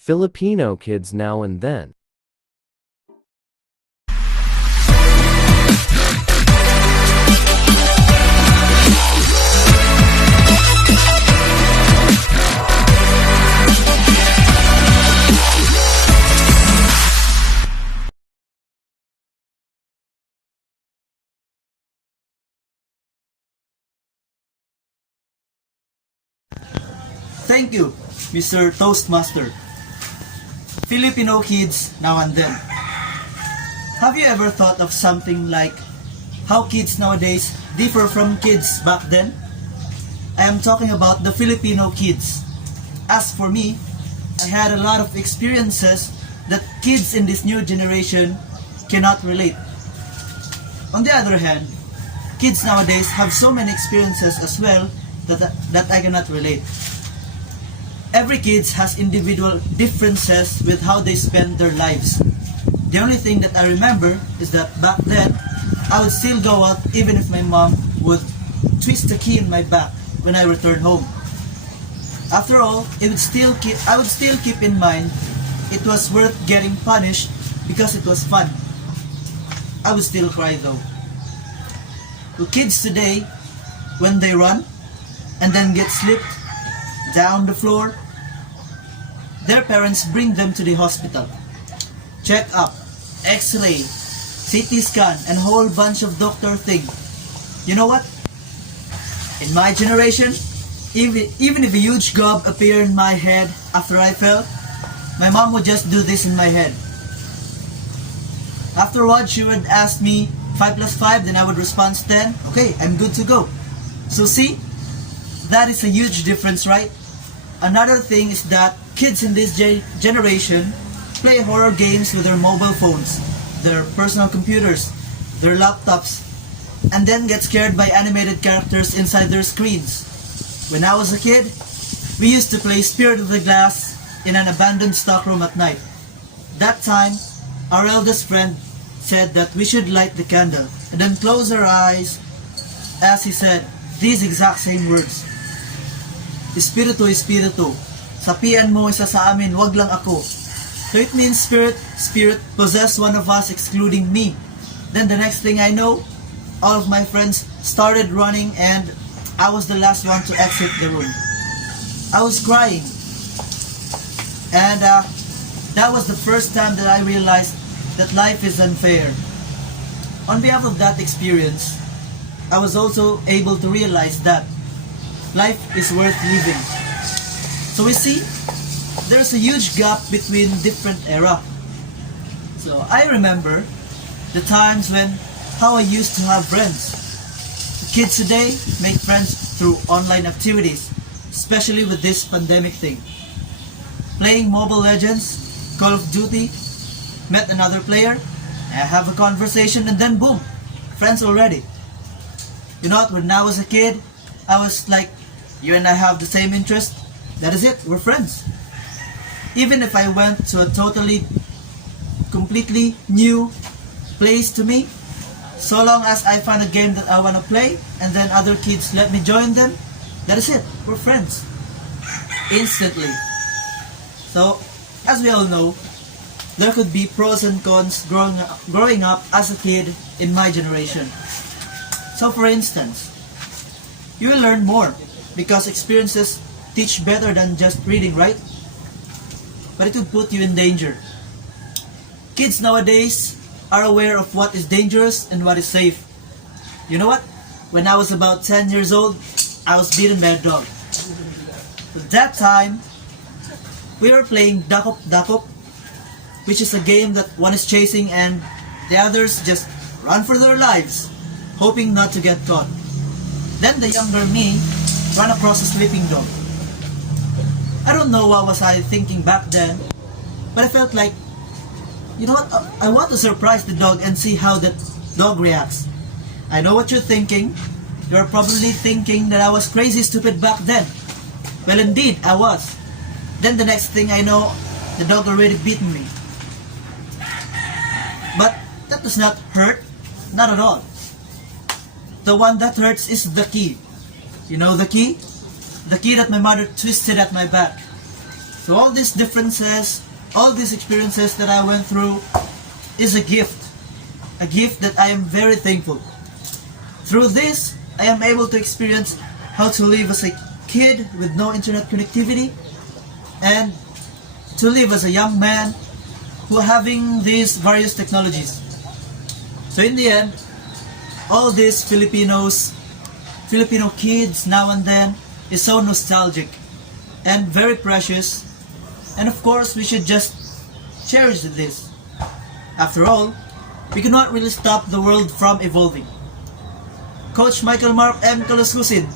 Filipino kids now and then. Thank you, Mr. Toastmaster. Filipino kids now and then. Have you ever thought of something like how kids nowadays differ from kids back then? I am talking about the Filipino kids. As for me, I had a lot of experiences that kids in this new generation cannot relate. On the other hand, kids nowadays have so many experiences as well that I cannot relate. Every kid has individual differences with how they spend their lives. The only thing that I remember is that back then, I would still go out even if my mom would twist the key in my back when I returned home. After all, I would still keep in mind it was worth getting punished because it was fun. I would still cry though. The kids today, when they run and then get slipped down the floor, their parents bring them to the hospital. Check up, x-ray, CT scan, and a whole bunch of doctor thing. You know what? In my generation, even if a huge gob appeared in my head after I fell, my mom would just do this in my head. Afterwards, she would ask me 5 plus 5, then I would respond 10. Okay, I'm good to go. So see, that is a huge difference, right? Another thing is that kids in this generation play horror games with their mobile phones, their personal computers, their laptops, and then get scared by animated characters inside their screens. When I was a kid, we used to play Spirit of the Glass in an abandoned stockroom at night. That time, our eldest friend said that we should light the candle and then close our eyes as he said these exact same words. Espiritu, Espiritu, sapian mo isa sa amin, wag lang ako. So it means spirit possess one of us excluding me. Then the next thing I know, all of my friends started running and I was the last one to exit the room. I was crying. And that was the first time that I realized that life is unfair. On behalf of that experience, I was also able to realize that life is worth living. So we see, there's a huge gap between different era. So I remember the times when how I used to have friends. The kids today make friends through online activities, especially with this pandemic thing. Playing Mobile Legends, Call of Duty, met another player, I have a conversation and then boom, friends already. You know what, when I was a kid, I was like, you and I have the same interest, that is it, we're friends. Even if I went to a completely new place to me, so long as I find a game that I want to play and then other kids let me join them, that is it, we're friends. Instantly. So, as we all know, there could be pros and cons growing up as a kid in my generation. So for instance, you will learn more because experiences teach better than just reading, right? But it would put you in danger. Kids nowadays are aware of what is dangerous and what is safe. You know what? When I was about 10 years old, I was beaten by a dog. At that time, we were playing Dakop Dakop, which is a game that one is chasing and the others just run for their lives, hoping not to get caught. Then the younger me ran across a sleeping dog. I don't know what was I thinking back then, but I felt like, you know what, I want to surprise the dog and see how that dog reacts. I know what you're thinking. You're probably thinking that I was crazy stupid back then. Well, indeed, I was. Then the next thing I know, the dog already beaten me. But that does not hurt, not at all. The one that hurts is the key. You know the key? The key that my mother twisted at my back. So all these differences, all these experiences that I went through is a gift that I am very thankful. Through this, I am able to experience how to live as a kid with no internet connectivity and to live as a young man who are having these various technologies. So in the end, all these Filipino kids now and then is so nostalgic and very precious, and of course we should just cherish this. After all, we cannot really stop the world from evolving. Coach Michael Mark M. Caluscusin,